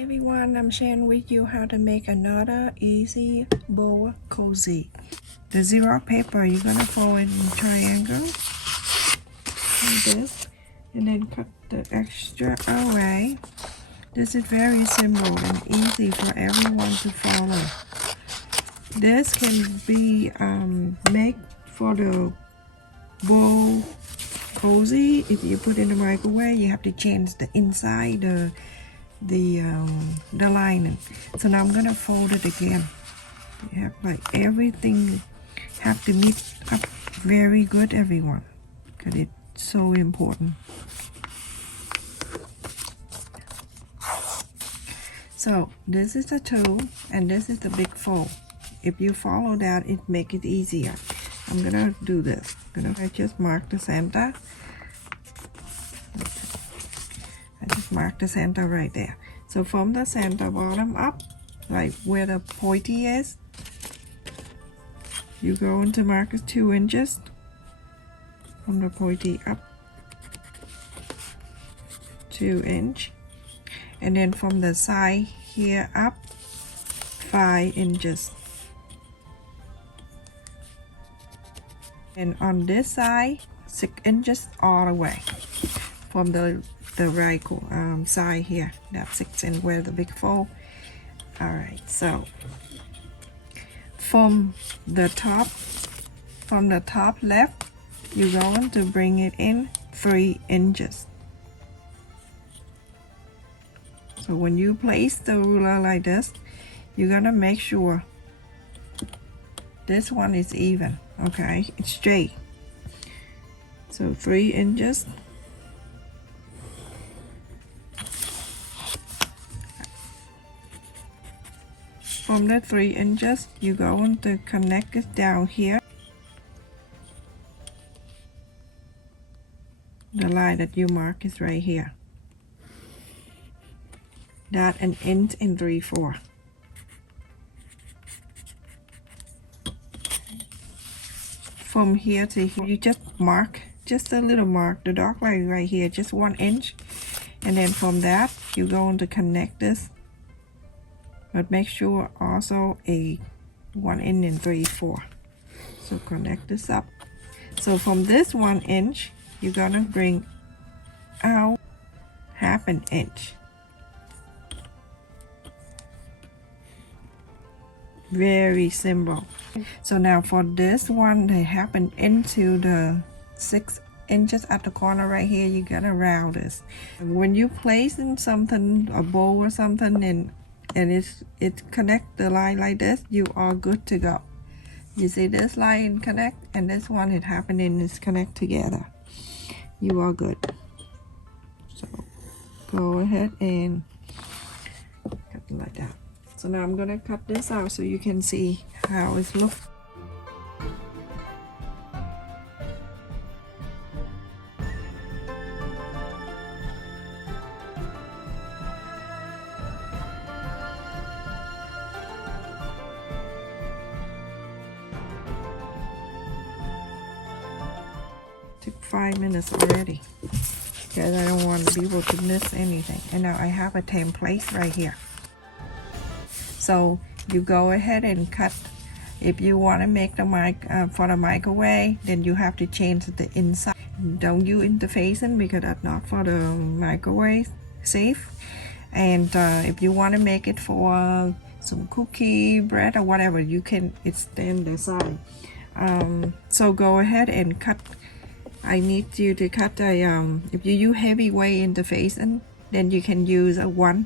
Hey everyone, I'm sharing with you how to make another easy bowl cozy. The zero paper, you're gonna fold it in triangle like this and then cut the extra away. This is very simple and easy for everyone to follow. This can be made for the bowl cozy. If you put in the microwave, you have to change the inside the lining. So now I'm gonna fold it again. You have like everything have to meet up very good, everyone, because it's so important. So this is the tool and this is the big fold. If you follow that, it make it easier. I'm gonna do this. I'm gonna just mark the center. I just mark the center right there. So from the center bottom up, like where the pointy is, you go into mark 2 inches from the pointy up, 2 inch, and then from the side here up 5 inches. And on this side 6 inches all the way from the right side here. That's 6 inches where the big fold. Alright, so from the top left, you're going to bring it in 3 inches. So when you place the ruler like this, you're gonna make sure this one is even, okay? It's straight. So 3 inches. From the 3 inches, you're going to connect it down here. The line that you mark is right here. That 1 inch and 3/4. From here to here, you just mark, just a little mark, the dark line right here, just 1 inch. And then from that, you're going to connect this. But make sure also a 1 inch and 3/4. So connect this up. So from this 1 inch, you're gonna bring out 1/2 inch. Very simple. So now for this one, they happen into the 6 inches at the corner right here. You gotta round this. When you place in something, a bowl or something, and it connect the line like this, you are good to go. You see this line connect and this one, it happening is connect together. You are good. So go ahead and cut it like that. So now I'm gonna cut this out so you can see how it looks. Took 5 minutes already because I don't want people to miss anything. And now I have a template right here. So you go ahead and cut. If you want to make the for the microwave, then you have to change the inside. Don't use interfacing because that's not for the microwave safe. And if you want to make it for some cookie, bread, or whatever, you can extend the side. So go ahead and cut. I need you to cut a if you use heavyweight interfacing, then you can use a 1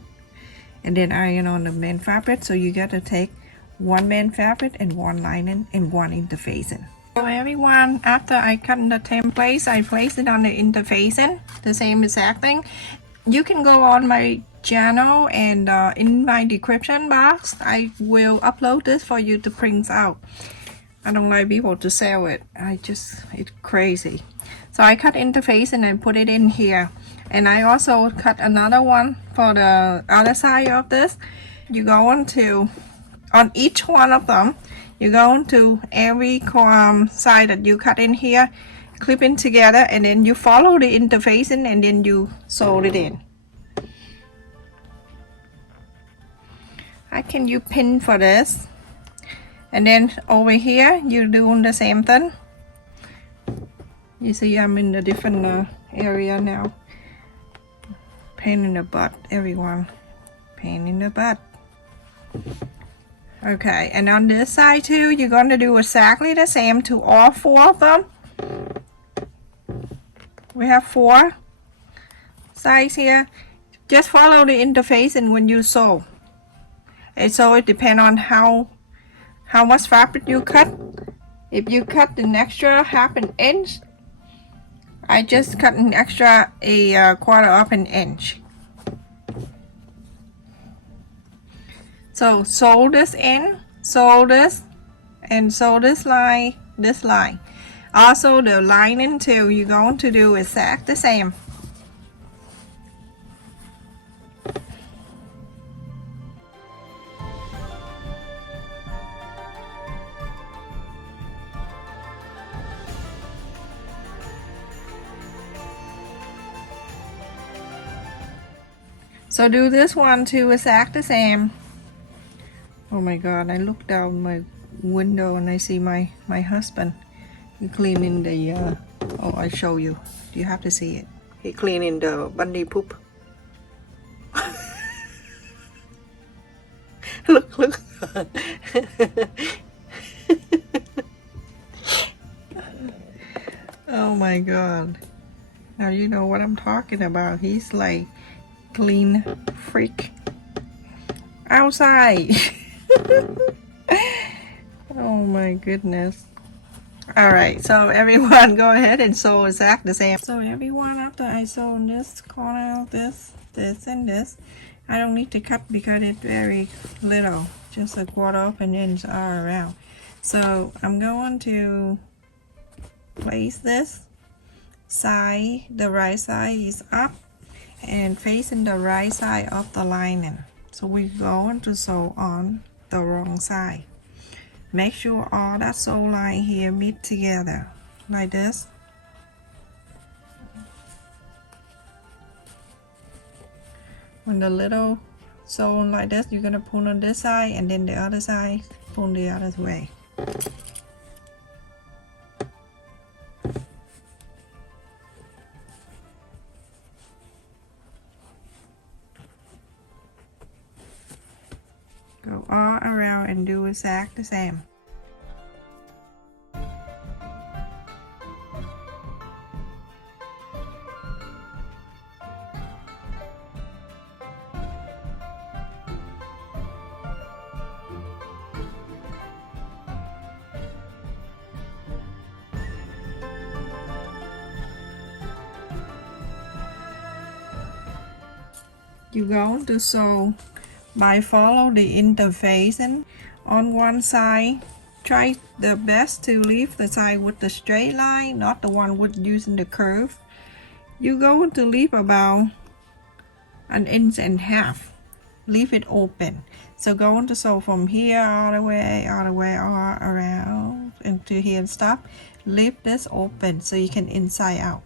and then iron on the main fabric. So you gotta take 1 main fabric and 1 lining and 1 interfacing. So everyone, after I cut the templates, I place it on the interfacing, the same exact thing. You can go on my channel and in my description box, I will upload this for you to print out. I don't like people to sell it. It's crazy. So I cut interface and I put it in here. And I also cut another one for the other side of this. You're going to, on each one of them, you're going to every side that you cut in here, clip in together, and then you follow the interfacing and then you sew it in. how can you pin for this? And then over here, you're doing the same thing. You see, I'm in a different area now. Pain in the butt, everyone. Pain in the butt. Okay, and on this side too, you're going to do exactly the same to all 4 of them. We have 4 sides here. Just follow the interfacing when you sew. And so it depends on how much fabric you cut. If you cut an extra half an inch, I just cut an extra a quarter of an inch. So sew this in, sew this, and sew this line, this line. Also the lining too, you're going to do exactly the same. So do this one too, exactly the same. Oh my god, I look down my window and I see my husband. He cleaning the oh, I show you. You have to see it. He cleaning the bunny poop. Look. Oh my god. Now you know what I'm talking about. He's like clean freak outside. Oh my goodness. Alright, so everyone go ahead and sew exactly the same. So everyone, after I sew on this corner, this, and this, I don't need to cut because it's very little, just a quarter of an inch all around. So I'm going to place this side, the right side is up and facing the right side of the lining. So we're going to sew on the wrong side. Make sure all that sew line here meet together like this. When the little sew like this, you're gonna pull on this side and then the other side pull the other way. Go all around and do exactly the same. You're going to sew by follow the interfacing on one side. Try the best to leave the side with the straight line, not the one with using the curve. You're going to leave about 1.5 inches. Leave it open. So going to sew from here all the way, all around into here and stop. Leave this open so you can inside out.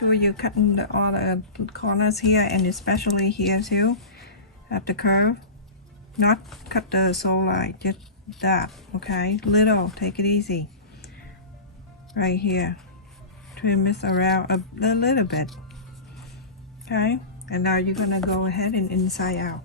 sure you cut all the corners here, and especially here too, at the curve. Not cut the sole line, just that, okay? Little, take it easy. Right here. Trim this around a little bit. Okay? And now you're gonna go ahead and inside out.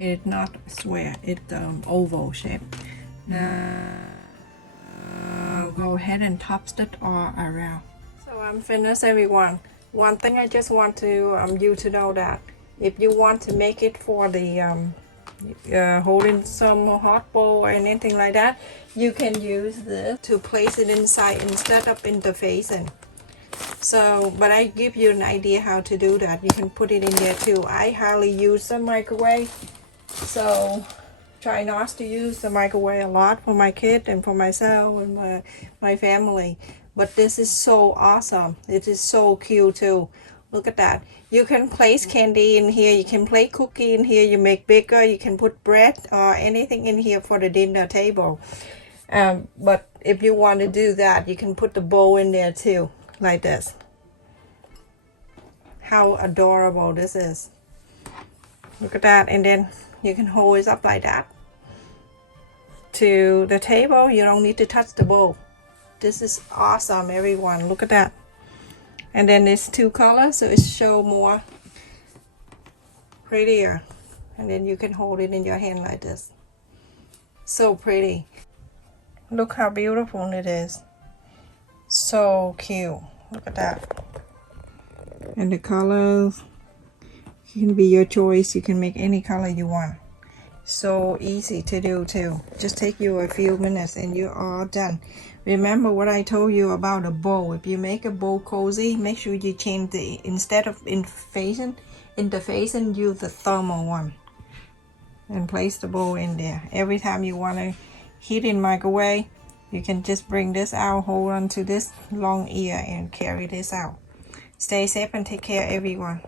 It's not square, it's oval shape. Go ahead and top it all around. So I'm finished, everyone. One thing I just want to you to know that if you want to make it for the holding some hot bowl or anything like that, you can use this to place it inside instead of interfacing. So, but I give you an idea how to do that. You can put it in there too. I hardly use the microwave, so try not to use the microwave a lot for my kid and for myself and my family. But this is so awesome. It is so cute too. Look at that. You can place candy in here. You can place cookie in here. You make bigger. You can put bread or anything in here for the dinner table. But if you want to do that, you can put the bowl in there too, like this. How adorable this is. Look at that. And then you can hold it up like that to the table. You don't need to touch the bowl. This is awesome, everyone. Look at that. And then it's two colors, so it show more prettier. And then you can hold it in your hand like this. So pretty. Look how beautiful it is. So cute. Look at that. And the colors can be your choice. You can make any color you want. So easy to do too. Just take you a few minutes and you're all done. Remember what I told you about a bowl. If you make a bowl cozy, make sure you change the, instead of interfacing, use the thermal one. And place the bowl in there. Every time you want to heat in microwave, you can just bring this out, hold on to this long ear and carry this out. Stay safe and take care, everyone.